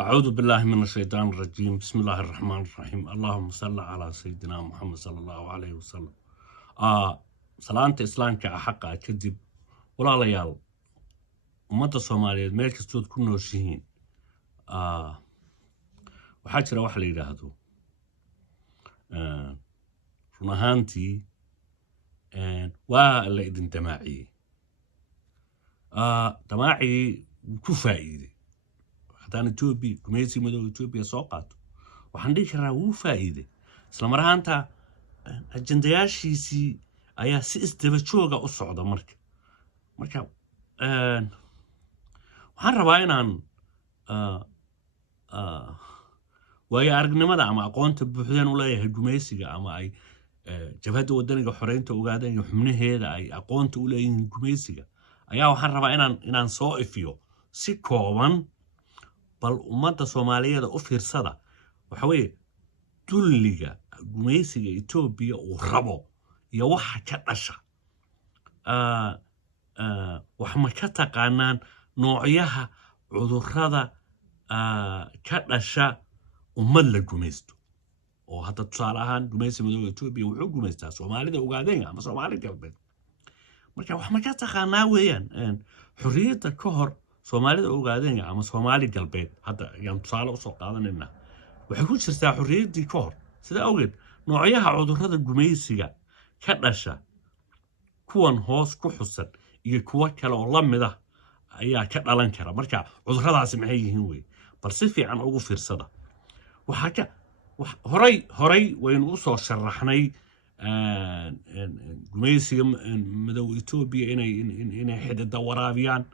أعوذ بالله من الشيطان الرجيم بسم الله الرحمن الرحيم اللهم صل على سيدنا محمد صلى الله عليه وسلم salaanta islaamka ah xaqa kadib walaalayaal ummadda Soomaaliyeed meel kasta ku nooshihiin waxaa jira wax la yiraahdo run ahaantii waa la idin damaaciyey damaacii ku faa'iiday haddaan Ethiopia gumaysi madow Ethiopia soo qaato waxaan dhihi karaa wuu faa'iiday isla mar ahaanta ajendayaashiisii ayaa si isdaba jooga u socda marka waxaan rabaa inaan waayo aragnimada ama aqoonta buuxdeen u leeyahay gumaysiga ama ay jabhadda wadaniga xoreynta ogaadeen iyo xubnaheeda ay aqoonta u leeyihiin gumaysiga ayaa waxaan rabaa inaan soo ifiyo si kooban bal ummadda Soomaaliyeed u fiirsada waxa weeye dulliga gumaysiga Ethiopia uu rabo iyo waxa ka dhasha wax ma ka taqaanaan noocyaha cudurrada ka dhasha ummad la gumaysto oo hadda tusaale ahaan gumaysi madowga Ethiopia wuxuu gumaystaa Soomaalida ogaadeen ama Soomaali galbeed marka wax ma ka taqaanaa weeyaan xorriyadda ka hor Soomaalida ogaadeen ama Soomaali galbeed hadda ayaan tusaale u soo qaadanaynaa waxay ku jirtaa xorriyaddii ka hor sida awgeed noocyaha cudurrada gumaysiga ka dhasha kuwan hoos ku xusan iyo kuwa kale oo la mid ah ayaa ka dhalan kara marka cudurradaasi maxay yihiin weey bal si fiican ugu fiirsada waxa ka horay waynu u soo sharaxnay gumaysiga madow Ethiopia inay xidida waraabiyaan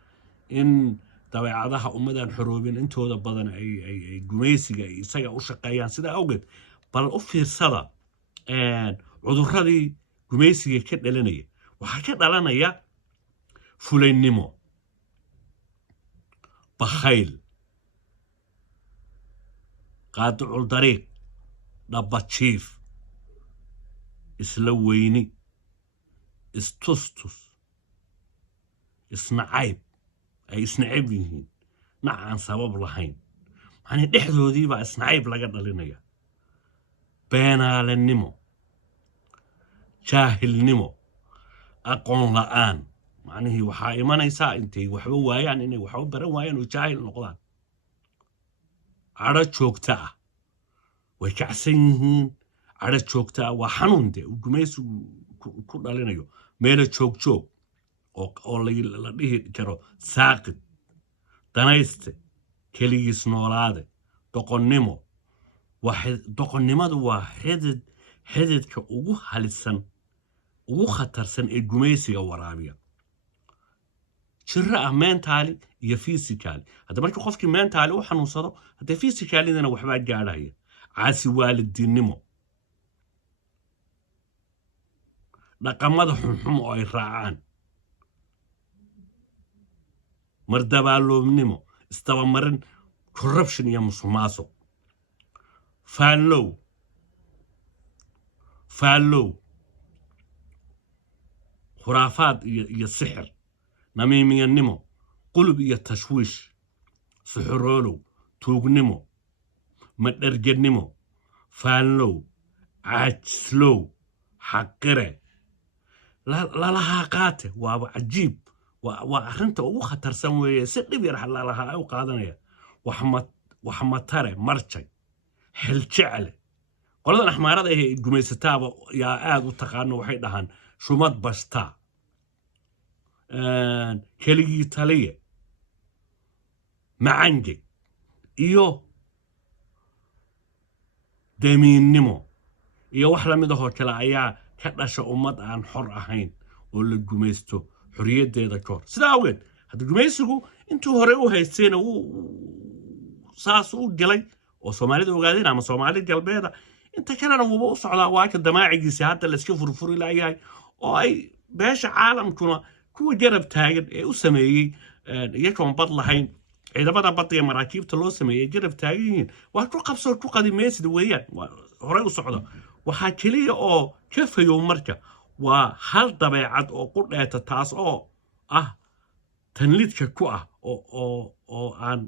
in dabeecadaha ummadan xoroobin intooda badan ay gumaysiga isaga u shaqeeyaan sida awgeed bal u fiirsada cudurradii gumaysiga ka dhalanaya waxa ka dhalanaya fulaynimo bakhayl qaadicul dariiq dhabajiif isla weyni istustus isnacayb ay isnacayb yihiin nacaan sabab lahayn yani dhexdoodii baa isnacayb laga dhalinaya beenaalenimo jaahilnimo aqoon la'aan macnihii waxaa imanaysaa intay waxba waayaan inay waxba baran waayaan oo jaahil noqdaan cadho joogta ah way kacsan yihiin cadho joogta ah waa xanuun dee gumaysigu ku dhalinayo meelo joog oo la dhihi karo saaqid danayste keligiis noolaade doqonnimo doqonnimadu waa xididka ugu halisan ugu khatarsan ee gumaysiga waraabiya jirra ah mentally iyo physically hadda markii qofkii mentally u xanuunsado hadda physically-dana waxbaa gaadhaya caasi waalidiinnimo dhaqamada xunxum oo ay raacaan mardabaaloobnimo isdabamarin corruption iyo musuqmaasuq faallow khuraafaad iyo sixir namiimiyanimo qulub iyo tashwiish suxuroolow tuugnimo madhargennimo faallow caajislow xaqire lalahaa qaate waaba cajiib waa arrinta ugu khatarsan weeye si dhib yar lalahaa ay u qaadanaya wax matare marjay xil jecle qoladan axmaarada ah ee gumaysataaba yaa aad u taqaano waxay dhahaan shumad bastaa keligii taliye macangeg iyo damiinnimo iyo wax la mid ahoo kale ayaa ka dhasha ummad aan xor ahayn oo la gumaysto xorriyaddeeda ka hor sidaa awgeed hadda gumaysigu intuu hore u haystayna saas u galay oo Soomaalida ogaadeen ama Soomaali galbeeda inta kalena wuba u socdaa waa ka damaacigiisa hadda la iska furfuri laayahay oo ay beesha caalamkuna kuwa garab taagan ee u sameeyey iyagoon bad lahayn ciidamada badda iyo maraakiibta loo sameeyey garab taagan yihiin waa ku qabsoo ku qadimeysida weeyaan horey u socda waxaa keliya oo ka fayow marka waa hal dabeecad oo ku dheeta taas oo ah tanlidka ku ah oo aan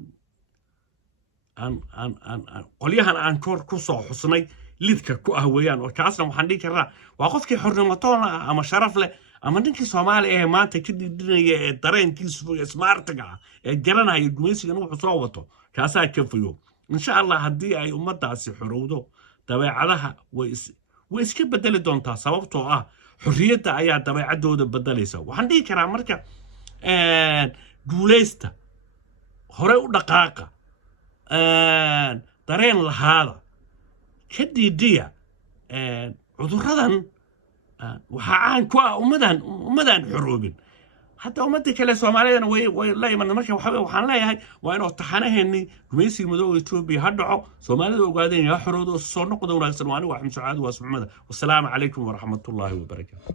aan qolyahan aan kor ku soo xusnay lidka ku ah weeyaan oo kaasna waxaan dhihi karaa waa qofkii xornimatoon ah ama sharaf leh ama ninkii Soomaali ah maanta ka dhidhinaya ee dareenkiisu smartiga ah ee garanaya gumaysigan wuxuu soo wato kaasaa ka fayo insha Allah haddii ay ummadaasi xorowdo dabeecadaha way iska bedeli doontaa sababtoo ah xorriyadda ayaa dabeecadooda bedelaysa waxaan dhihi karaa marka guuleysta hore u dhaqaaqa dareen lahaada ka dhiidhiya cudurradan waxaa caan ku ah ummadaan xoroobin حتى أمتي كلا سومالينا ولا يمن مركب وحنا لها وأنا أفتحنا هني جميسي مدو يتوبي هدعو سومالي وقاعدين يحرودوا الصنق دون أكثر وأنا واحد من سعاد واسمعنا والسلام عليكم ورحمة الله وبركاته.